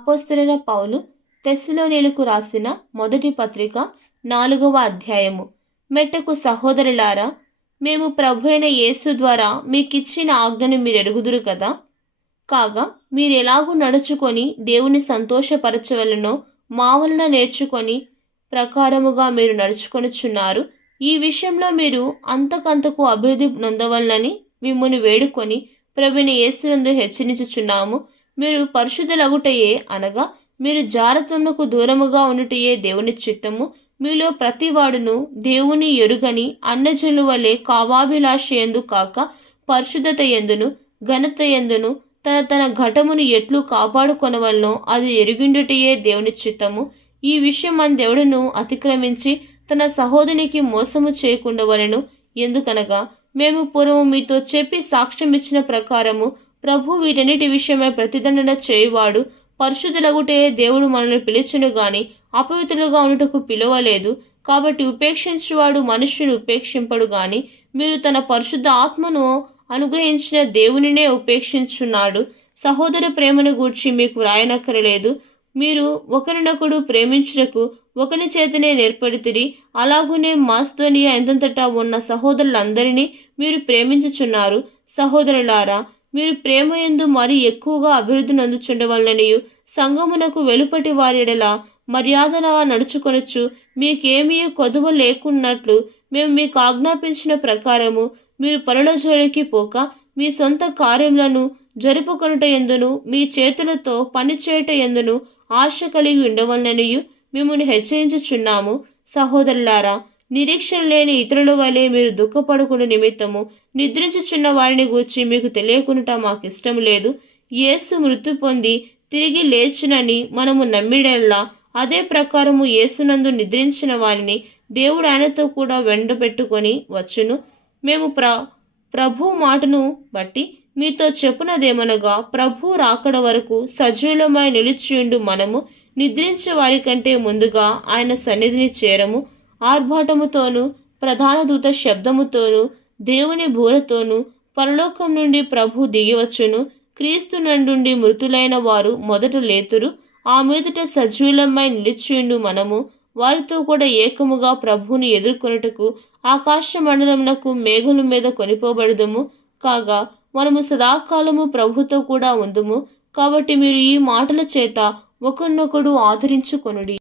అపోస్తులైన పౌలు తెస్సులోనేలకు రాసిన మొదటి పత్రిక నాలుగవ అధ్యాయము. మెట్టకు సహోదరులారా మేము ప్రభు అయిన యేసు ద్వారా మీకిచ్చిన ఆజ్ఞను మీరు ఎరుగుదురు కదా? కాగా మీరు ఎలాగూ నడుచుకొని దేవుని సంతోషపరచవలనో మా వలన నేర్చుకొని ప్రకారముగా మీరు నడుచుకొనుచున్నారు ఈ విషయంలో మీరు అంతకంతకు అభివృద్ధి నొందవలనని మిమ్మల్ని వేడుకొని ప్రభుని యేసునందు హెచ్చరించుచున్నాము. మీరు పరిశుద్ధులగుటయే అనగా మీరు జారత్వమునకు దూరముగా ఉండుటయే దేవుని చిత్తము. మీలో ప్రతివాడును దేవుని ఎరుగని అన్నజనుల వలె కావాభిలాష ఎందు కాక పరిశుద్ధత ఎందును ఘనత ఎందును తన తన ఘటమును ఎట్లు కాపాడుకొనవలనో అది ఎరుగిండుటయే దేవుని చిత్తము. ఈ విషయం మన దేవుడును అతిక్రమించి తన సహోదరికి మోసము చేయకుండవలెను. ఎందుకనగా మేము పూర్వం మీతో చెప్పి సాక్ష్యం ఇచ్చిన ప్రకారము ప్రభు వీటన్నిటి విషయమై ప్రతిదండన చేయువాడు. పరిశుద్ధులగుటే దేవుడు మనల్ని పిలిచును గాని అపవిత్రులుగా ఉండుటకు పిలవలేదు. కాబట్టి ఉపేక్షించువాడు మనుష్యుని ఉపేక్షింపడు గాని మీరు తన పరిశుద్ధ ఆత్మను అనుగ్రహించిన దేవునినే ఉపేక్షించున్నాడు. సహోదర ప్రేమను గూర్చి మీకు వ్రాయనక్కరలేదు. మీరు ఒకరినొకడు ప్రేమించుటకు ఒకని చేతనే నేర్పడితిరి. అలాగునే మాస్తోనియా ఎంతంతటా ఉన్న సహోదరులందరినీ మీరు ప్రేమించుచున్నారు. సహోదరులారా మీరు ప్రేమ ఎందు మరి ఎక్కువగా అభివృద్ధి నందుచుండవలననియు. సంగమునకు వెలుపటి వారిడల మర్యాదన నడుచుకొనొచ్చు. మీకేమీ కొదువ లేకున్నట్లు మేము మీకు ఆజ్ఞాపించిన ప్రకారము మీరు పనుల జోలికి పోక మీ సొంత కార్యములను జరుపుకొనుట ఎందును మీ చేతులతో పనిచేయట ఎందును ఆశ కలిగి ఉండవలననియు మిమ్మల్ని హెచ్చరించుచున్నాము. సహోదరులారా నిరీక్షణ లేని ఇతరుల వలె మీరు దుఃఖపడుకుని నిమిత్తము నిద్రించుచున్న వారిని గూర్చి మీకు తెలియకుండా మాకు ఇష్టం లేదు. యేసు మృతి పొంది తిరిగి లేచునని మనము నమ్మిడల్లా అదే ప్రకారము యేసునందు నిద్రించిన వారిని దేవుడు ఆయనతో కూడా వెండబెట్టుకొని వచ్చును. మేము ప్ర ప్రభు మాటను బట్టి మీతో చెప్పునదేమనగా ప్రభు రాకడ వరకు సజీవులమై నిలిచియుండు మనము నిద్రించే వారి కంటే ముందుగా ఆయన సన్నిధిని చేరము. ఆర్భాటముతోనూ ప్రధాన దూత శబ్దముతోనూ దేవుని బూరతోనూ పరలోకం నుండి ప్రభు దిగివచ్చును. క్రీస్తు నుండి మృతులైన వారు మొదట లేతురు. ఆ మీదట సజీవులమై నిలిచియుండు మనము వారితో కూడా ఏకముగా ప్రభువుని ఎదుర్కొనుటకు ఆకాశ మండలమునకు మేఘుల మీద కొనిపోబడదుము. కాగా మనము సదాకాలము ప్రభుతో కూడా ఉందుము. కాబట్టి మీరు ఈ మాటల చేత ఒకరినొకడు ఆదరించుకొనుడి.